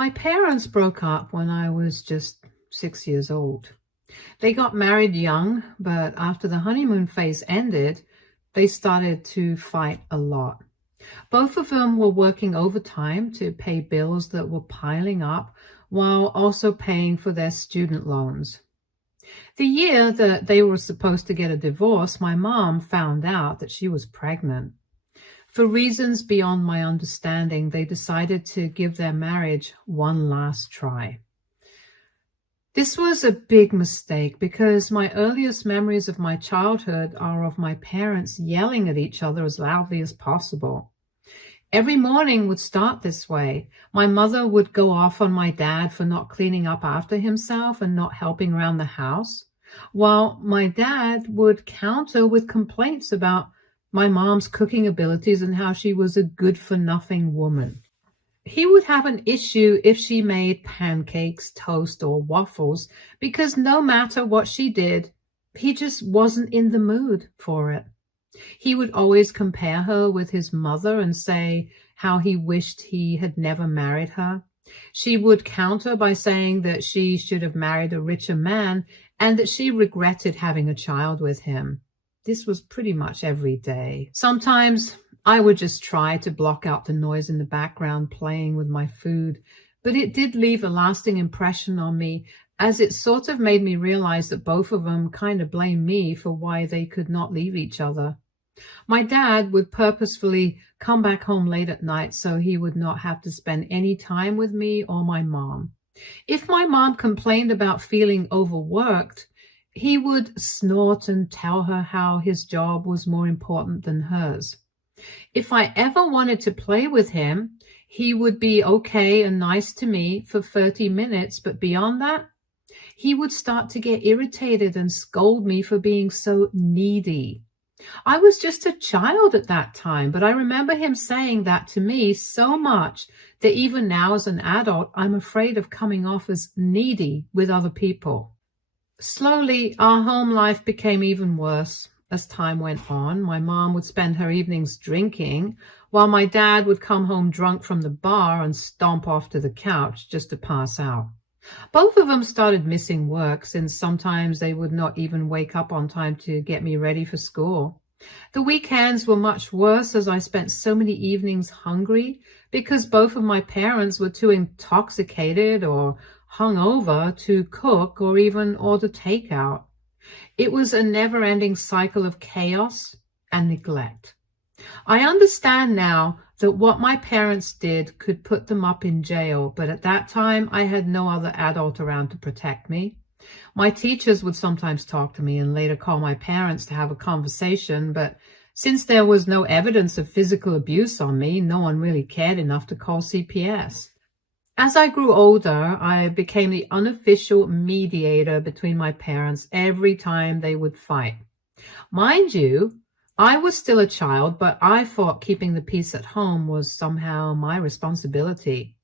My parents broke up when I was just 6 years old. They got married young, but after the honeymoon phase ended, they started to fight a lot. Both of them were working overtime to pay bills that were piling up while also paying for their student loans. The year that they were supposed to get a divorce, my mom found out that she was pregnant. For reasons beyond my understanding, they decided to give their marriage one last try. This was a big mistake because my earliest memories of my childhood are of my parents yelling at each other as loudly as possible. Every morning would start this way. My mother would go off on my dad for not cleaning up after himself and not helping around the house, while my dad would counter with complaints about my mom's cooking abilities and how she was a good-for-nothing woman. He would have an issue if she made pancakes, toast, or waffles, because no matter what she did, he just wasn't in the mood for it. He would always compare her with his mother and say how he wished he had never married her. She would counter by saying that she should have married a richer man and that she regretted having a child with him. This was pretty much every day. Sometimes I would just try to block out the noise in the background playing with my food, but it did leave a lasting impression on me, as it sort of made me realize that both of them kind of blamed me for why they could not leave each other. My dad would purposefully come back home late at night so he would not have to spend any time with me or my mom. If my mom complained about feeling overworked, he would snort and tell her how his job was more important than hers. If I ever wanted to play with him, he would be okay and nice to me for 30 minutes, but beyond that, he would start to get irritated and scold me for being so needy. I was just a child at that time, but I remember him saying that to me so much that even now as an adult, I'm afraid of coming off as needy with other people. Slowly, our home life became even worse as time went on. My mom would spend her evenings drinking, while my dad would come home drunk from the bar and stomp off to the couch just to pass out. Both of them started missing work, since sometimes they would not even wake up on time to get me ready for school. The weekends were much worse, as I spent so many evenings hungry because both of my parents were too intoxicated or hungover to cook or even order takeout. It was a never-ending cycle of chaos and neglect. I understand now that what my parents did could put them up in jail, but at that time I had no other adult around to protect me. My teachers would sometimes talk to me and later call my parents to have a conversation, but since there was no evidence of physical abuse on me, no one really cared enough to call CPS. As I grew older, I became the unofficial mediator between my parents every time they would fight. Mind you, I was still a child, but I thought keeping the peace at home was somehow my responsibility.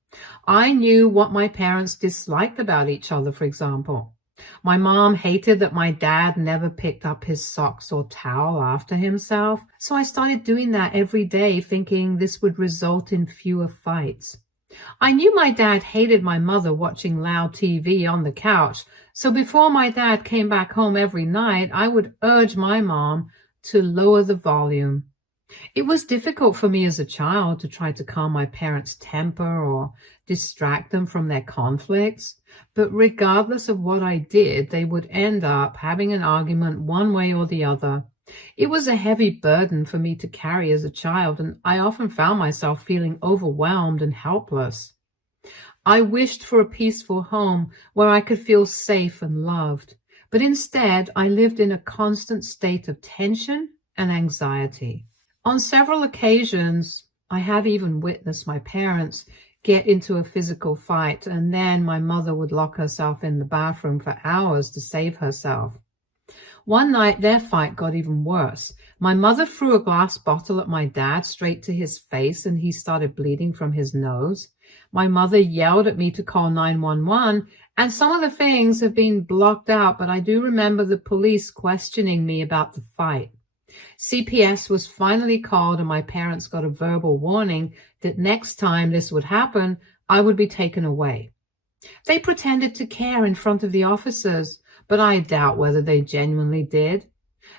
I knew what my parents disliked about each other, for example. My mom hated that my dad never picked up his socks or towel after himself, so I started doing that every day, thinking this would result in fewer fights. I knew my dad hated my mother watching loud TV on the couch, so before my dad came back home every night, I would urge my mom to lower the volume. It was difficult for me as a child to try to calm my parents' temper or distract them from their conflicts, but regardless of what I did, they would end up having an argument one way or the other. It was a heavy burden for me to carry as a child, and I often found myself feeling overwhelmed and helpless. I wished for a peaceful home where I could feel safe and loved, but instead I lived in a constant state of tension and anxiety. On several occasions, I have even witnessed my parents get into a physical fight, and then my mother would lock herself in the bathroom for hours to save herself. One night, their fight got even worse. My mother threw a glass bottle at my dad straight to his face, and he started bleeding from his nose. My mother yelled at me to call 911, and some of the things have been blocked out, but I do remember the police questioning me about the fight. CPS was finally called, and my parents got a verbal warning that next time this would happen, I would be taken away. They pretended to care in front of the officers, but I doubt whether they genuinely did.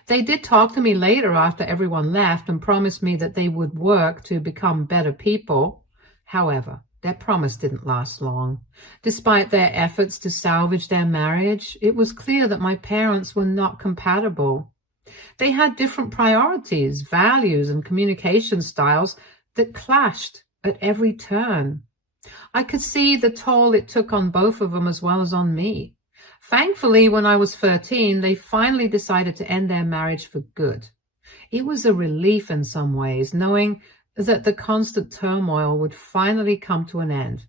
They did talk to me later after everyone left and promised me that they would work to become better people. However, their promise didn't last long. Despite their efforts to salvage their marriage, it was clear that my parents were not compatible. They had different priorities, values, and communication styles that clashed at every turn. I could see the toll it took on both of them as well as on me. Thankfully, when I was 13, they finally decided to end their marriage for good. It was a relief in some ways, knowing that the constant turmoil would finally come to an end.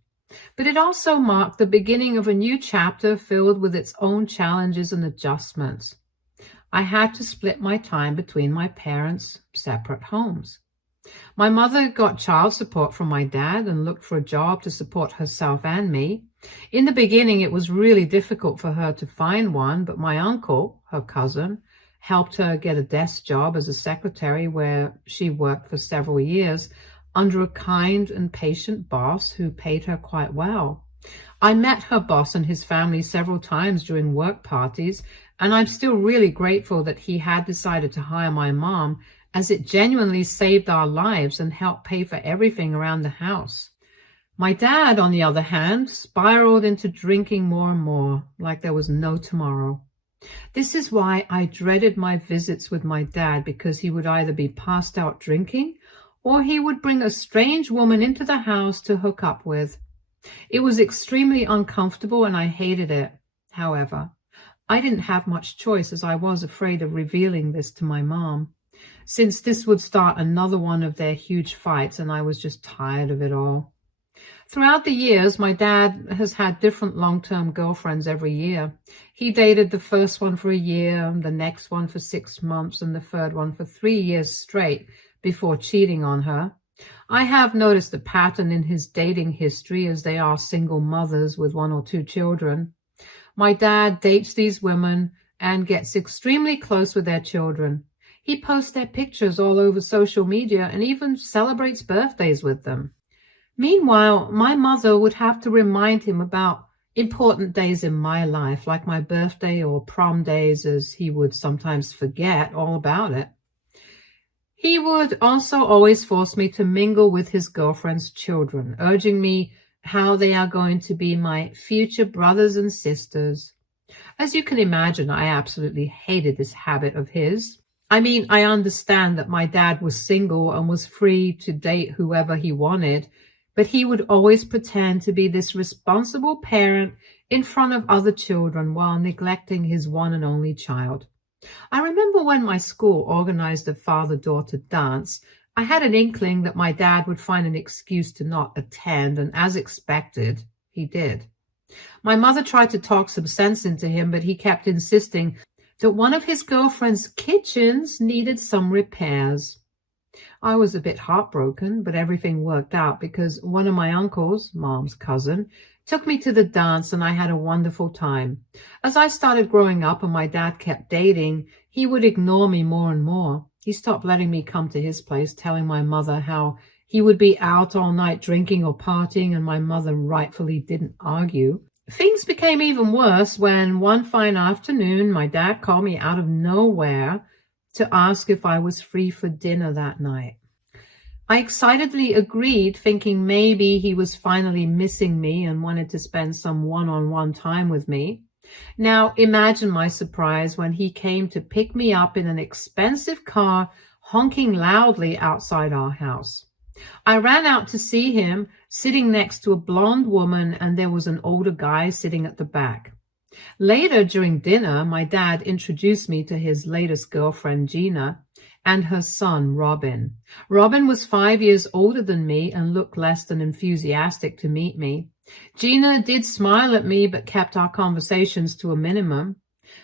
But it also marked the beginning of a new chapter filled with its own challenges and adjustments. I had to split my time between my parents' separate homes. My mother got child support from my dad and looked for a job to support herself and me. In the beginning, it was really difficult for her to find one, but my uncle, her cousin, helped her get a desk job as a secretary where she worked for several years under a kind and patient boss who paid her quite well. I met her boss and his family several times during work parties, and I'm still really grateful that he had decided to hire my mom, as it genuinely saved our lives and helped pay for everything around the house. My dad, on the other hand, spiraled into drinking more and more, like there was no tomorrow. This is why I dreaded my visits with my dad, because he would either be passed out drinking or he would bring a strange woman into the house to hook up with. It was extremely uncomfortable and I hated it. However, I didn't have much choice, as I was afraid of revealing this to my mom, since this would start another one of their huge fights, and I was just tired of it all. Throughout the years, my dad has had different long-term girlfriends every year. He dated the first one for a year, the next one for 6 months, and the third one for 3 years straight before cheating on her. I have noticed a pattern in his dating history, as they are single mothers with 1 or 2 children. My dad dates these women and gets extremely close with their children. He posts their pictures all over social media and even celebrates birthdays with them. Meanwhile, my mother would have to remind him about important days in my life, like my birthday or prom days, as he would sometimes forget all about it. He would also always force me to mingle with his girlfriend's children, urging me how they are going to be my future brothers and sisters. As you can imagine, I absolutely hated this habit of his. I mean, I understand that my dad was single and was free to date whoever he wanted, but he would always pretend to be this responsible parent in front of other children while neglecting his one and only child. I remember when my school organized a father-daughter dance, I had an inkling that my dad would find an excuse to not attend, and as expected, he did. My mother tried to talk some sense into him, but he kept insisting that one of his girlfriend's kitchens needed some repairs. I was a bit heartbroken, but everything worked out because one of my uncles, Mom's cousin, took me to the dance and I had a wonderful time. As I started growing up and my dad kept dating, he would ignore me more and more. He stopped letting me come to his place, telling my mother how he would be out all night drinking or partying, and my mother rightfully didn't argue. Things became even worse when one fine afternoon my dad called me out of nowhere to ask if I was free for dinner that night. I excitedly agreed, thinking maybe he was finally missing me and wanted to spend some one-on-one time with me. Now imagine my surprise when he came to pick me up in an expensive car, honking loudly outside our house. I ran out to see him sitting next to a blonde woman, and there was an older guy sitting at the back. Later during dinner, my dad introduced me to his latest girlfriend, Gina, and her son, Robin. Robin was 5 years older than me and looked less than enthusiastic to meet me. Gina did smile at me, but kept our conversations to a minimum.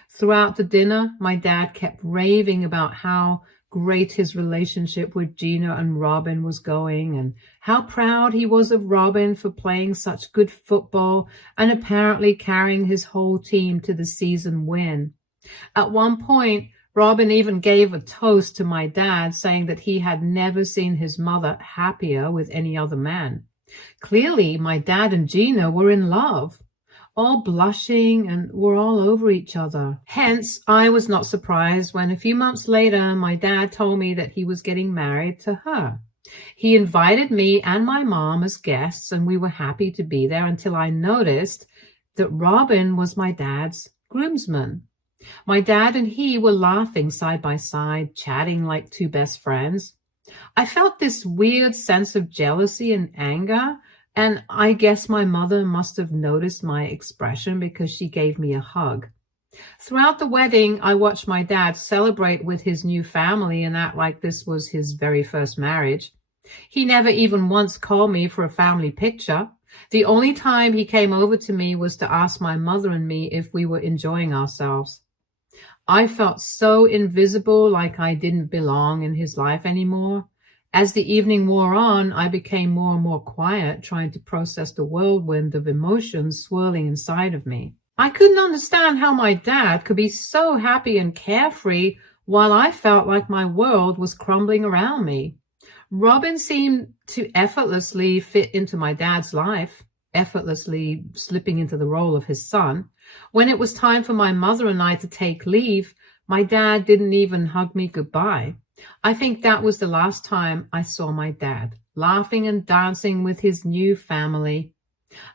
Throughout the dinner, my dad kept raving about how great his relationship with Gina and Robin was going, and how proud he was of Robin for playing such good football and apparently carrying his whole team to the season win. At one point, Robin even gave a toast to my dad, saying that he had never seen his mother happier with any other man. Clearly, my dad and Gina were in love, all blushing and were all over each other. Hence, I was not surprised when a few months later, my dad told me that he was getting married to her. He invited me and my mom as guests, and we were happy to be there until I noticed that Robin was my dad's groomsman. My dad and he were laughing side by side, chatting like two best friends. I felt this weird sense of jealousy and anger, and I guess my mother must have noticed my expression because she gave me a hug. Throughout the wedding, I watched my dad celebrate with his new family and act like this was his very first marriage. He never even once called me for a family picture. The only time he came over to me was to ask my mother and me if we were enjoying ourselves. I felt so invisible, like I didn't belong in his life anymore. As the evening wore on, I became more and more quiet, trying to process the whirlwind of emotions swirling inside of me. I couldn't understand how my dad could be so happy and carefree while I felt like my world was crumbling around me. Robin seemed to effortlessly fit into my dad's life, effortlessly slipping into the role of his son. When it was time for my mother and I to take leave, my dad didn't even hug me goodbye. I think that was the last time I saw my dad, laughing and dancing with his new family.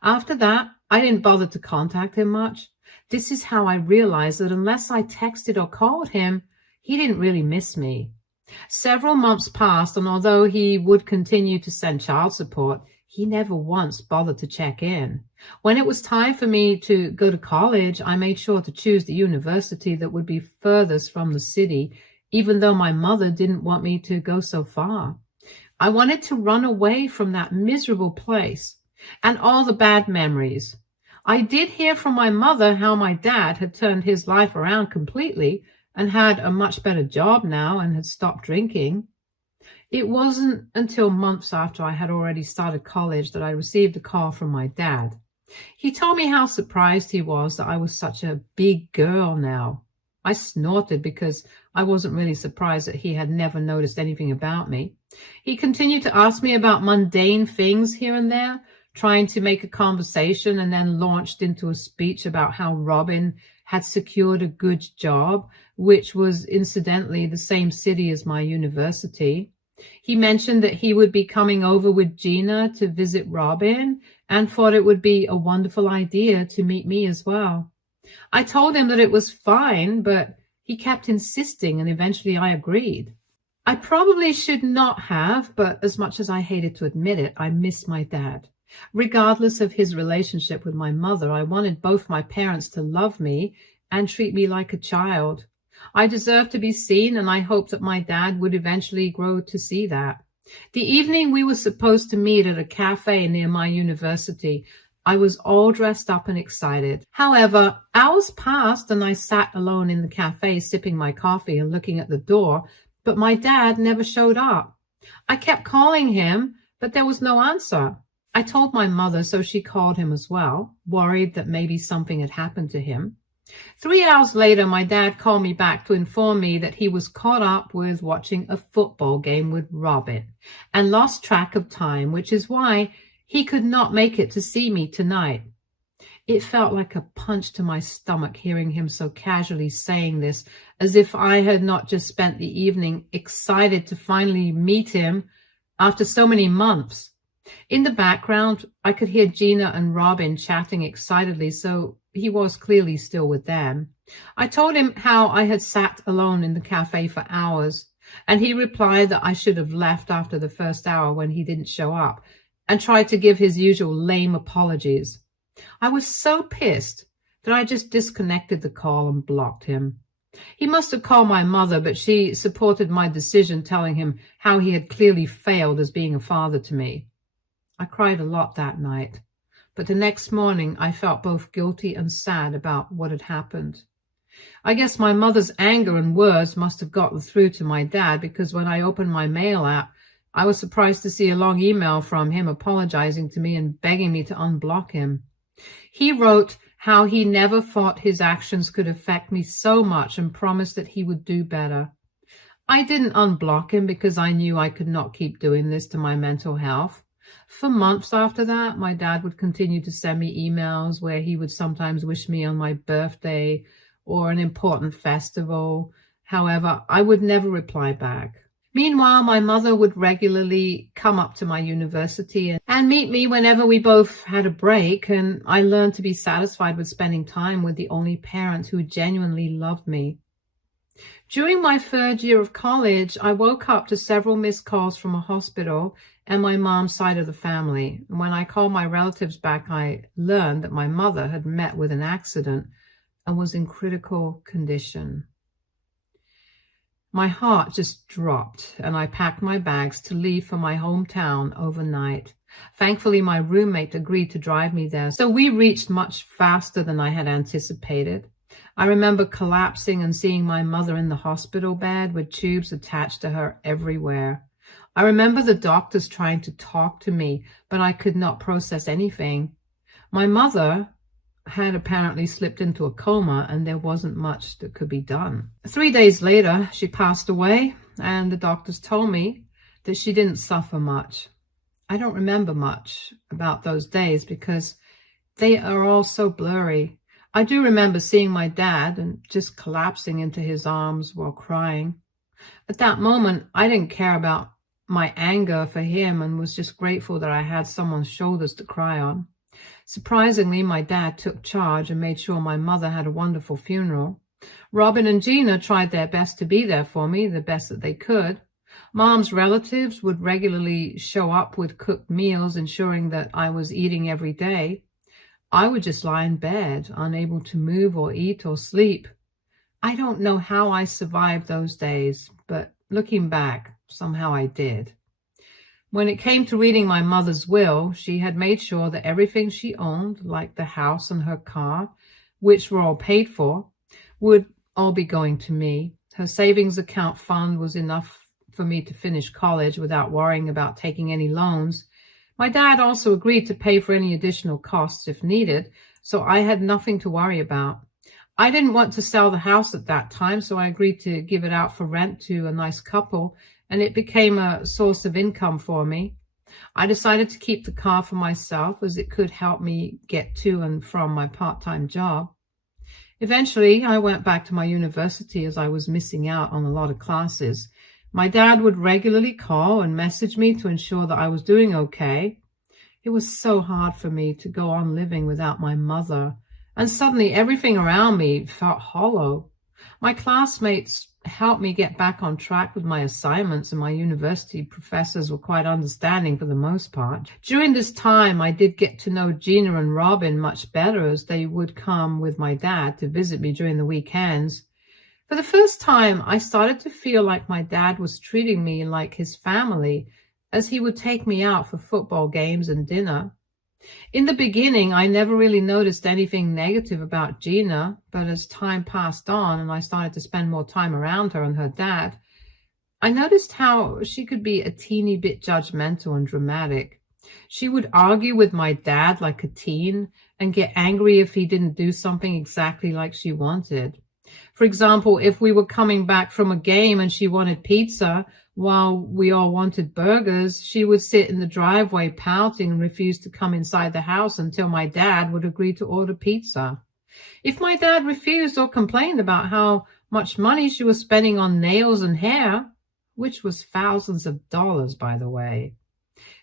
After that, I didn't bother to contact him much. This is how I realized that unless I texted or called him, he didn't really miss me. Several months passed, and although he would continue to send child support, he never once bothered to check in. When it was time for me to go to college, I made sure to choose the university that would be furthest from the city, even though my mother didn't want me to go so far. I wanted to run away from that miserable place and all the bad memories. I did hear from my mother how my dad had turned his life around completely and had a much better job now and had stopped drinking. It wasn't until months after I had already started college that I received a call from my dad. He told me how surprised he was that I was such a big girl now. I snorted because I wasn't really surprised that he had never noticed anything about me. He continued to ask me about mundane things here and there, trying to make a conversation, and then launched into a speech about how Robin had secured a good job, which was incidentally the same city as my university. He mentioned that he would be coming over with Gina to visit Robin and thought it would be a wonderful idea to meet me as well. I told him that it was fine, but he kept insisting, and eventually I agreed. I probably should not have, but as much as I hated to admit it, I missed my dad. Regardless of his relationship with my mother, I wanted both my parents to love me and treat me like a child. I deserved to be seen, and I hoped that my dad would eventually grow to see that. The evening we were supposed to meet at a cafe near my university, I was all dressed up and excited. However, hours passed and I sat alone in the cafe sipping my coffee and looking at the door, but my dad never showed up. I kept calling him, but there was no answer. I told my mother, so she called him as well, worried that maybe something had happened to him. 3 hours later, my dad called me back to inform me that he was caught up with watching a football game with Robin and lost track of time, which is why he could not make it to see me tonight. It felt like a punch to my stomach hearing him so casually saying this, as if I had not just spent the evening excited to finally meet him after so many months. In the background, I could hear Gina and Robin chatting excitedly, so he was clearly still with them. I told him how I had sat alone in the cafe for hours, and he replied that I should have left after the first hour when he didn't show up, and tried to give his usual lame apologies. I was so pissed that I just disconnected the call and blocked him. He must have called my mother, but she supported my decision, telling him how he had clearly failed as being a father to me. I cried a lot that night, but the next morning I felt both guilty and sad about what had happened. I guess my mother's anger and words must have gotten through to my dad, because when I opened my mail app, I was surprised to see a long email from him apologizing to me and begging me to unblock him. He wrote how he never thought his actions could affect me so much and promised that he would do better. I didn't unblock him because I knew I could not keep doing this to my mental health. For months after that, my dad would continue to send me emails where he would sometimes wish me on my birthday or an important festival. However, I would never reply back. Meanwhile, my mother would regularly come up to my university and meet me whenever we both had a break, and I learned to be satisfied with spending time with the only parent who genuinely loved me. During my third year of college, I woke up to several missed calls from a hospital and my mom's side of the family. When I called my relatives back, I learned that my mother had met with an accident and was in critical condition. My heart just dropped, and I packed my bags to leave for my hometown overnight. Thankfully, my roommate agreed to drive me there, so we reached much faster than I had anticipated. I remember collapsing and seeing my mother in the hospital bed with tubes attached to her everywhere. I remember the doctors trying to talk to me, but I could not process anything. My mother had apparently slipped into a coma, and there wasn't much that could be done. 3 days later, she passed away, and the doctors told me that she didn't suffer much. I don't remember much about those days because they are all so blurry. I do remember seeing my dad and just collapsing into his arms while crying. At that moment, I didn't care about my anger for him and was just grateful that I had someone's shoulders to cry on. Surprisingly, my dad took charge and made sure my mother had a wonderful funeral. Robin and Gina tried their best to be there for me, the best that they could. Mom's relatives would regularly show up with cooked meals, ensuring that I was eating every day. I would just lie in bed, unable to move or eat or sleep. I don't know how I survived those days, but looking back, somehow I did. When it came to reading my mother's will, she had made sure that everything she owned, like the house and her car, which were all paid for, would all be going to me. Her savings account fund was enough for me to finish college without worrying about taking any loans. My dad also agreed to pay for any additional costs if needed, so I had nothing to worry about. I didn't want to sell the house at that time, so I agreed to give it out for rent to a nice couple, and it became a source of income for me. I decided to keep the car for myself as it could help me get to and from my part-time job. Eventually, I went back to my university as I was missing out on a lot of classes. My dad would regularly call and message me to ensure that I was doing okay. It was so hard for me to go on living without my mother, and suddenly everything around me felt hollow. My classmates helped me get back on track with my assignments, and my university professors were quite understanding for the most part. During this time, I did get to know Gina and Robin much better, as they would come with my dad to visit me during the weekends. For the first time, I started to feel like my dad was treating me like his family, as he would take me out for football games and dinner. In the beginning, I never really noticed anything negative about Gina, but as time passed on and I started to spend more time around her and her dad, I noticed how she could be a teeny bit judgmental and dramatic. She would argue with my dad like a teen and get angry if he didn't do something exactly like she wanted. For example, if we were coming back from a game and she wanted pizza while we all wanted burgers, she would sit in the driveway pouting and refuse to come inside the house until my dad would agree to order pizza. If my dad refused or complained about how much money she was spending on nails and hair, which was thousands of dollars, by the way,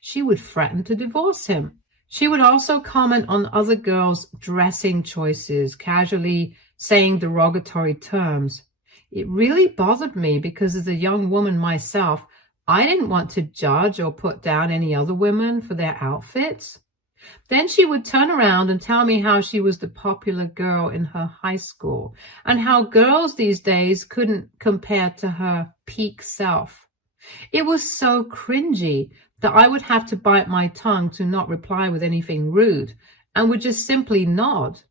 she would threaten to divorce him. She would also comment on other girls' dressing choices, casually saying derogatory terms. It really bothered me because as a young woman myself, I didn't want to judge or put down any other women for their outfits. Then she would turn around and tell me how she was the popular girl in her high school and how girls these days couldn't compare to her peak self. It was so cringy that I would have to bite my tongue to not reply with anything rude and would just simply nod.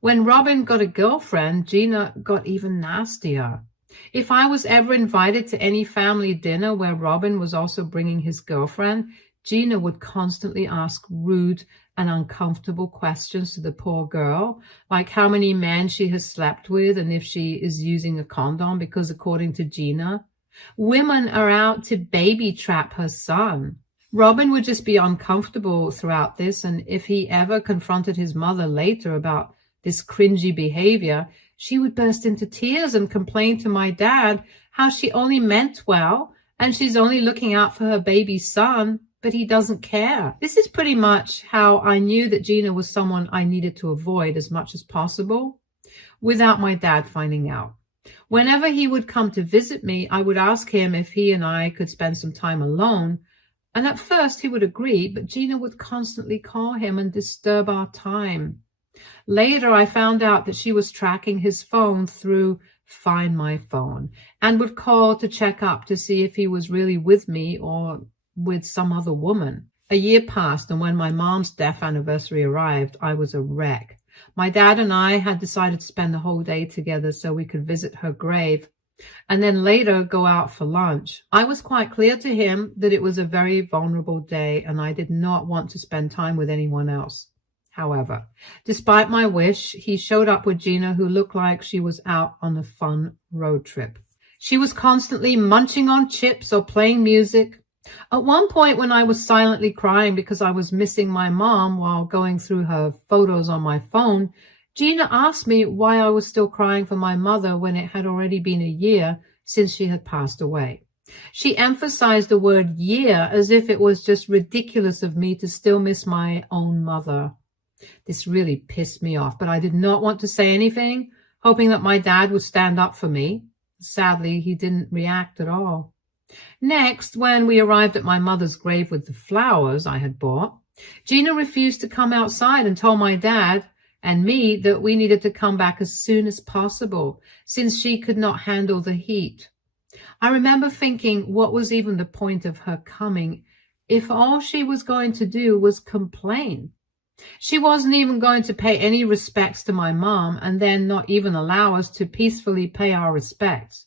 When Robin got a girlfriend, Gina got even nastier. If I was ever invited to any family dinner where Robin was also bringing his girlfriend, Gina would constantly ask rude and uncomfortable questions to the poor girl, like how many men she has slept with and if she is using a condom, because according to Gina, women are out to baby trap her son. Robin would just be uncomfortable throughout this, and if he ever confronted his mother later about this cringy behavior, she would burst into tears and complain to my dad how she only meant well and she's only looking out for her baby son, but he doesn't care. This is pretty much how I knew that Gina was someone I needed to avoid as much as possible without my dad finding out. Whenever he would come to visit me, I would ask him if he and I could spend some time alone. And at first he would agree, but Gina would constantly call him and disturb our time. Later, I found out that she was tracking his phone through Find My Phone and would call to check up to see if he was really with me or with some other woman. A year passed, and when my mom's death anniversary arrived, I was a wreck. My dad and I had decided to spend the whole day together so we could visit her grave and then later go out for lunch. I was quite clear to him that it was a very vulnerable day and I did not want to spend time with anyone else. However, despite my wish, he showed up with Gina, who looked like she was out on a fun road trip. She was constantly munching on chips or playing music. At one point, when I was silently crying because I was missing my mom while going through her photos on my phone, Gina asked me why I was still crying for my mother when it had already been a year since she had passed away. She emphasized the word year as if it was just ridiculous of me to still miss my own mother. This really pissed me off, but I did not want to say anything, hoping that my dad would stand up for me. Sadly, he didn't react at all. Next, when we arrived at my mother's grave with the flowers I had bought, Gina refused to come outside and told my dad and me that we needed to come back as soon as possible, since she could not handle the heat. I remember thinking, what was even the point of her coming if all she was going to do was complain? She wasn't even going to pay any respects to my mom and then not even allow us to peacefully pay our respects.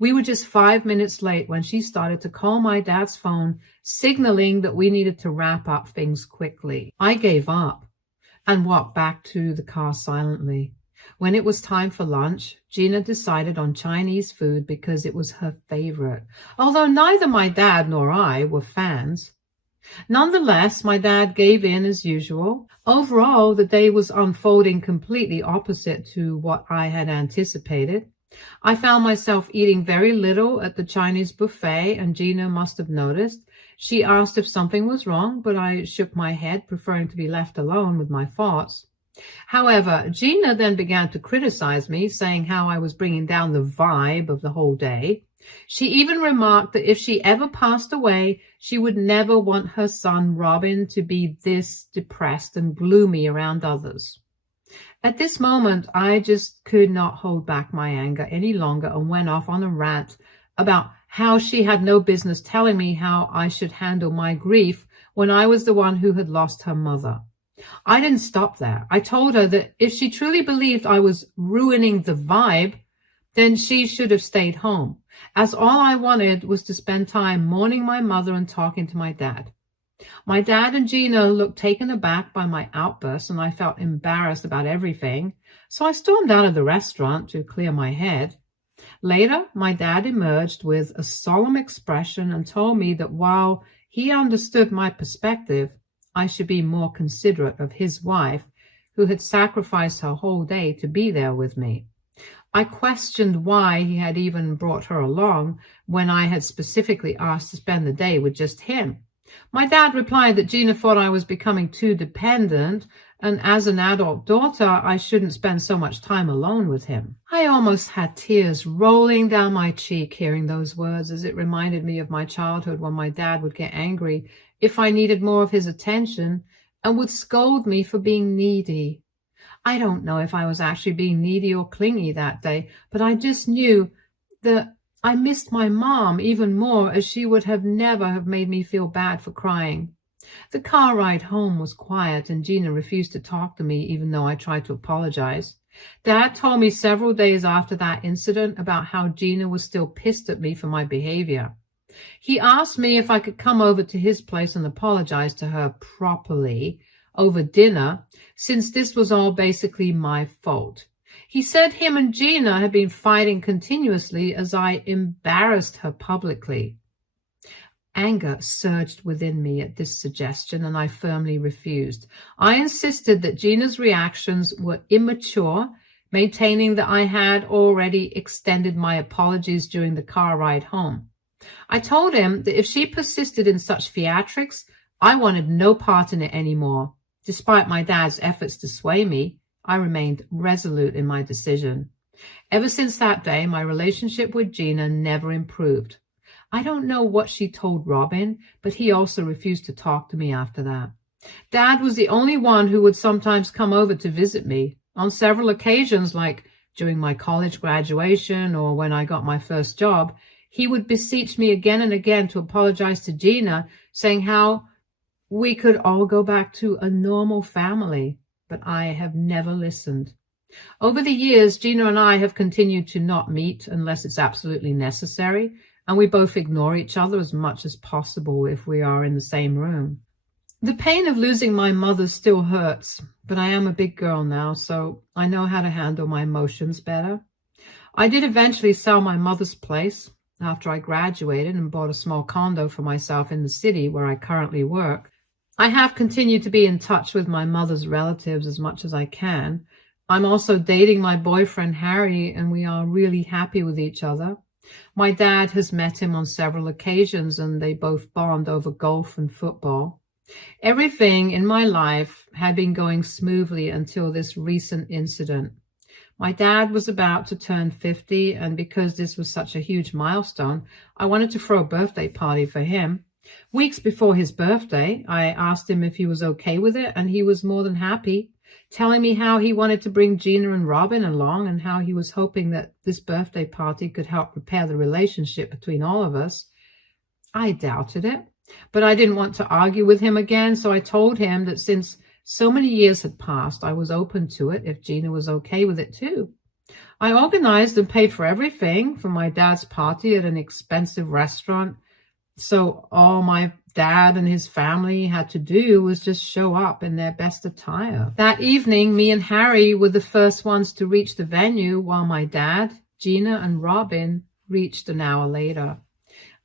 We were just 5 minutes late when she started to call my dad's phone, signaling that we needed to wrap up things quickly. I gave up and walked back to the car silently. When it was time for lunch, Gina decided on Chinese food because it was her favorite, although neither my dad nor I were fans. Nonetheless, my dad gave in as usual. Overall, the day was unfolding completely opposite to what I had anticipated. I found myself eating very little at the Chinese buffet, and Gina must have noticed. She asked if something was wrong, but I shook my head, preferring to be left alone with my thoughts. However, Gina then began to criticize me, saying how I was bringing down the vibe of the whole day. She even remarked that if she ever passed away, she would never want her son Robin to be this depressed and gloomy around others. At this moment, I just could not hold back my anger any longer and went off on a rant about how she had no business telling me how I should handle my grief when I was the one who had lost her mother. I didn't stop there. I told her that if she truly believed I was ruining the vibe, then she should have stayed home, as all I wanted was to spend time mourning my mother and talking to my dad. My dad and Gina looked taken aback by my outburst, and I felt embarrassed about everything, so I stormed out of the restaurant to clear my head. Later, my dad emerged with a solemn expression and told me that while he understood my perspective, I should be more considerate of his wife, who had sacrificed her whole day to be there with me. I questioned why he had even brought her along when I had specifically asked to spend the day with just him. My dad replied that Gina thought I was becoming too dependent, and as an adult daughter, I shouldn't spend so much time alone with him. I almost had tears rolling down my cheek hearing those words, as it reminded me of my childhood when my dad would get angry if I needed more of his attention and would scold me for being needy. I don't know if I was actually being needy or clingy that day, but I just knew that I missed my mom even more, as she would have never have made me feel bad for crying. The car ride home was quiet, and Gina refused to talk to me even though I tried to apologize. Dad told me several days after that incident about how Gina was still pissed at me for my behavior. He asked me if I could come over to his place and apologize to her properly over dinner, since this was all basically my fault. He said him and Gina had been fighting continuously as I embarrassed her publicly. Anger surged within me at this suggestion, and I firmly refused. I insisted that Gina's reactions were immature, maintaining that I had already extended my apologies during the car ride home. I told him that if she persisted in such theatrics, I wanted no part in it anymore. Despite my dad's efforts to sway me, I remained resolute in my decision. Ever since that day, my relationship with Gina never improved. I don't know what she told Robin, but he also refused to talk to me after that. Dad was the only one who would sometimes come over to visit me. On several occasions, like during my college graduation or when I got my first job, he would beseech me again and again to apologize to Gina, saying how we could all go back to a normal family, but I have never listened. Over the years, Gina and I have continued to not meet unless it's absolutely necessary, and we both ignore each other as much as possible if we are in the same room. The pain of losing my mother still hurts, but I am a big girl now, so I know how to handle my emotions better. I did eventually sell my mother's place after I graduated and bought a small condo for myself in the city where I currently work. I have continued to be in touch with my mother's relatives as much as I can. I'm also dating my boyfriend, Harry, and we are really happy with each other. My dad has met him on several occasions, and they both bond over golf and football. Everything in my life had been going smoothly until this recent incident. My dad was about to turn 50, and because this was such a huge milestone, I wanted to throw a birthday party for him. Weeks before his birthday, I asked him if he was okay with it, and he was more than happy, telling me how he wanted to bring Gina and Robin along and how he was hoping that this birthday party could help repair the relationship between all of us. I doubted it, but I didn't want to argue with him again, so I told him that since so many years had passed, I was open to it if Gina was okay with it too. I organized and paid for everything for my dad's party at an expensive restaurant, so all my dad and his family had to do was just show up in their best attire. That evening, me and Harry were the first ones to reach the venue, while my dad, Gina, and Robin reached an hour later.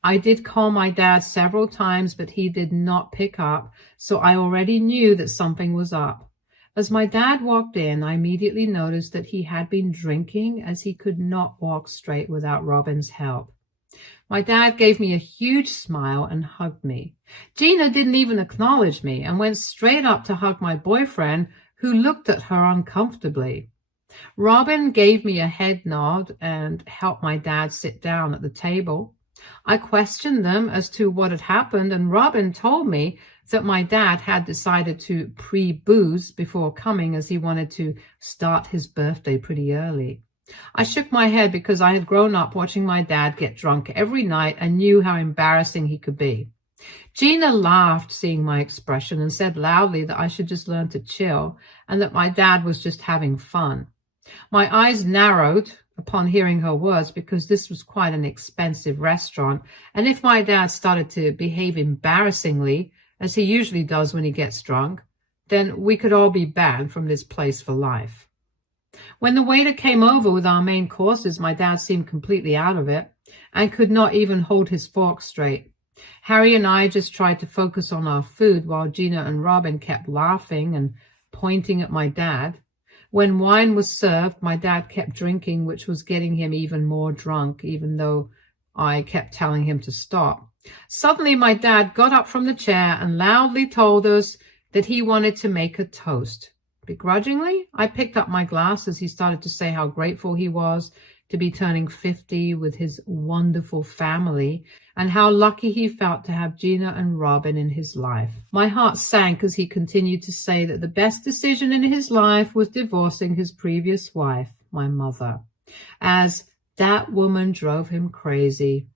I did call my dad several times, but he did not pick up, so I already knew that something was up. As my dad walked in, I immediately noticed that he had been drinking, as he could not walk straight without Robin's help. My dad gave me a huge smile and hugged me. Gina didn't even acknowledge me and went straight up to hug my boyfriend, who looked at her uncomfortably. Robin gave me a head nod and helped my dad sit down at the table. I questioned them as to what had happened, and Robin told me that my dad had decided to pre-booze before coming, as he wanted to start his birthday pretty early. I shook my head because I had grown up watching my dad get drunk every night and knew how embarrassing he could be. Gina laughed, seeing my expression, and said loudly that I should just learn to chill and that my dad was just having fun. My eyes narrowed upon hearing her words because this was quite an expensive restaurant, and if my dad started to behave embarrassingly, as he usually does when he gets drunk, then we could all be banned from this place for life. When the waiter came over with our main courses, my dad seemed completely out of it and could not even hold his fork straight. Harry and I just tried to focus on our food while Gina and Robin kept laughing and pointing at my dad. When wine was served, my dad kept drinking, which was getting him even more drunk, even though I kept telling him to stop. Suddenly, my dad got up from the chair and loudly told us that he wanted to make a toast. Begrudgingly, I picked up my glass as he started to say how grateful he was to be turning 50 with his wonderful family and how lucky he felt to have Gina and Robin in his life. My heart sank as he continued to say that the best decision in his life was divorcing his previous wife, my mother, as that woman drove him crazy.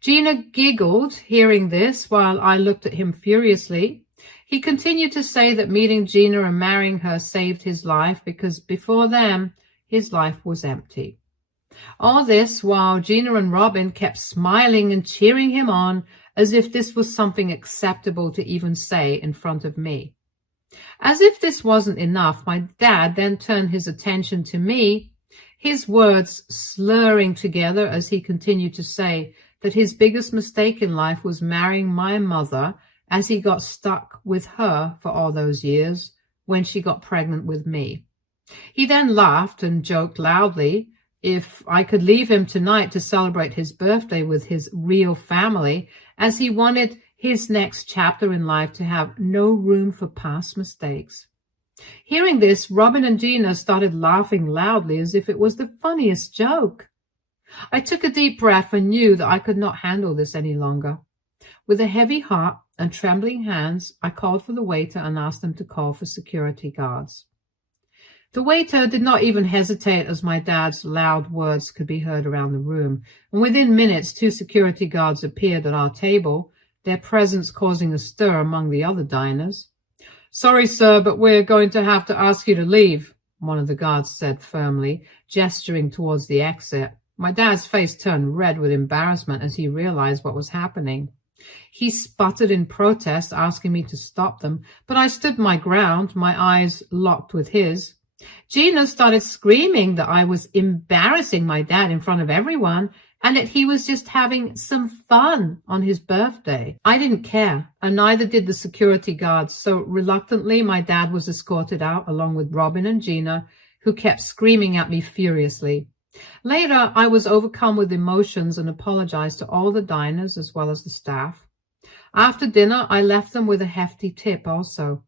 Gina giggled hearing this while I looked at him furiously. He continued to say that meeting Gina and marrying her saved his life because before them, his life was empty. All this while Gina and Robin kept smiling and cheering him on as if this was something acceptable to even say in front of me. As if this wasn't enough, my dad then turned his attention to me, his words slurring together as he continued to say that his biggest mistake in life was marrying my mother, as he got stuck with her for all those years when she got pregnant with me. He then laughed and joked loudly if I could leave him tonight to celebrate his birthday with his real family, as he wanted his next chapter in life to have no room for past mistakes. Hearing this, Robin and Gina started laughing loudly as if it was the funniest joke. I took a deep breath and knew that I could not handle this any longer. With a heavy heart and trembling hands, I called for the waiter and asked them to call for security guards. The waiter did not even hesitate, as my dad's loud words could be heard around the room, and within minutes 2 security guards appeared at our table, their presence causing a stir among the other diners. "Sorry, sir, but we're going to have to ask you to leave," one of the guards said firmly, gesturing towards the exit. My dad's face turned red with embarrassment as he realized what was happening. He sputtered in protest, asking me to stop them, but I stood my ground, my eyes locked with his. Gina started screaming that I was embarrassing my dad in front of everyone and that he was just having some fun on his birthday. I didn't care, and neither did the security guards, so reluctantly my dad was escorted out along with Robin and Gina, who kept screaming at me furiously. Later, I was overcome with emotions and apologized to all the diners as well as the staff. After dinner, I left them with a hefty tip also.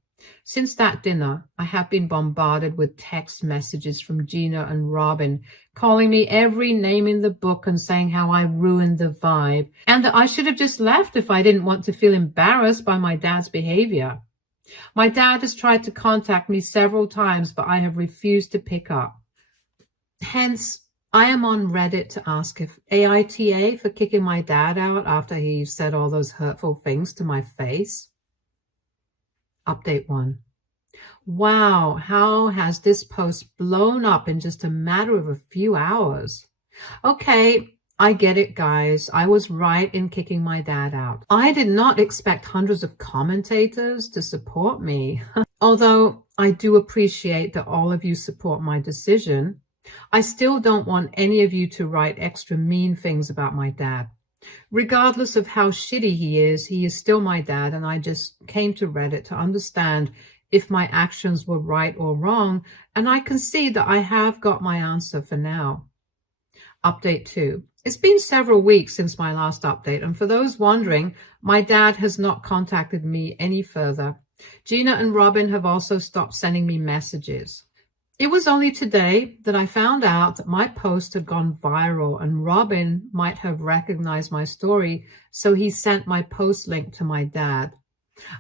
Since that dinner, I have been bombarded with text messages from Gina and Robin, calling me every name in the book and saying how I ruined the vibe, and that I should have just left if I didn't want to feel embarrassed by my dad's behavior. My dad has tried to contact me several times, but I have refused to pick up. Hence, I am on Reddit to ask if AITA for kicking my dad out after he said all those hurtful things to my face. Update 1. Wow, how has this post blown up in just a matter of a few hours? Okay, I get it, guys. I was right in kicking my dad out. I did not expect hundreds of commentators to support me. Although I do appreciate that all of you support my decision, I still don't want any of you to write extra mean things about my dad. Regardless of how shitty he is still my dad, and I just came to Reddit to understand if my actions were right or wrong, and I can see that I have got my answer for now. Update 2. It's been several weeks since my last update, and for those wondering, my dad has not contacted me any further. Gina and Robin have also stopped sending me messages. It was only today that I found out that my post had gone viral and Robin might have recognized my story, so he sent my post link to my dad.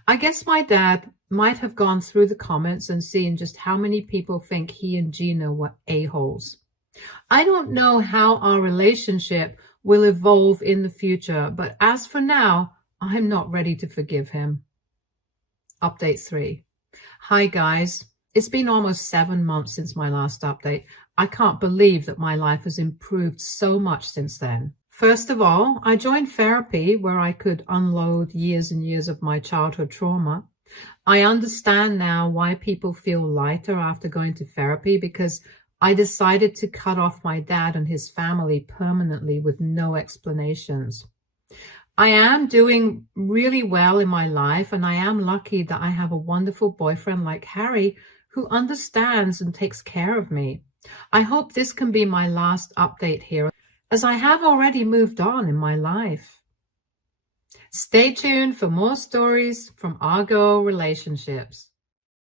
I guess my dad might have gone through the comments and seen just how many people think he and Gina were a-holes. I don't know how our relationship will evolve in the future, but as for now, I'm not ready to forgive him. Update 3. Hi guys. It's been almost 7 months since my last update. I can't believe that my life has improved so much since then. First of all, I joined therapy where I could unload years and years of my childhood trauma. I understand now why people feel lighter after going to therapy, because I decided to cut off my dad and his family permanently with no explanations. I am doing really well in my life, and I am lucky that I have a wonderful boyfriend like Harry who understands and takes care of me. I hope this can be my last update here, as I have already moved on in my life. Stay tuned for more stories from our girl relationships.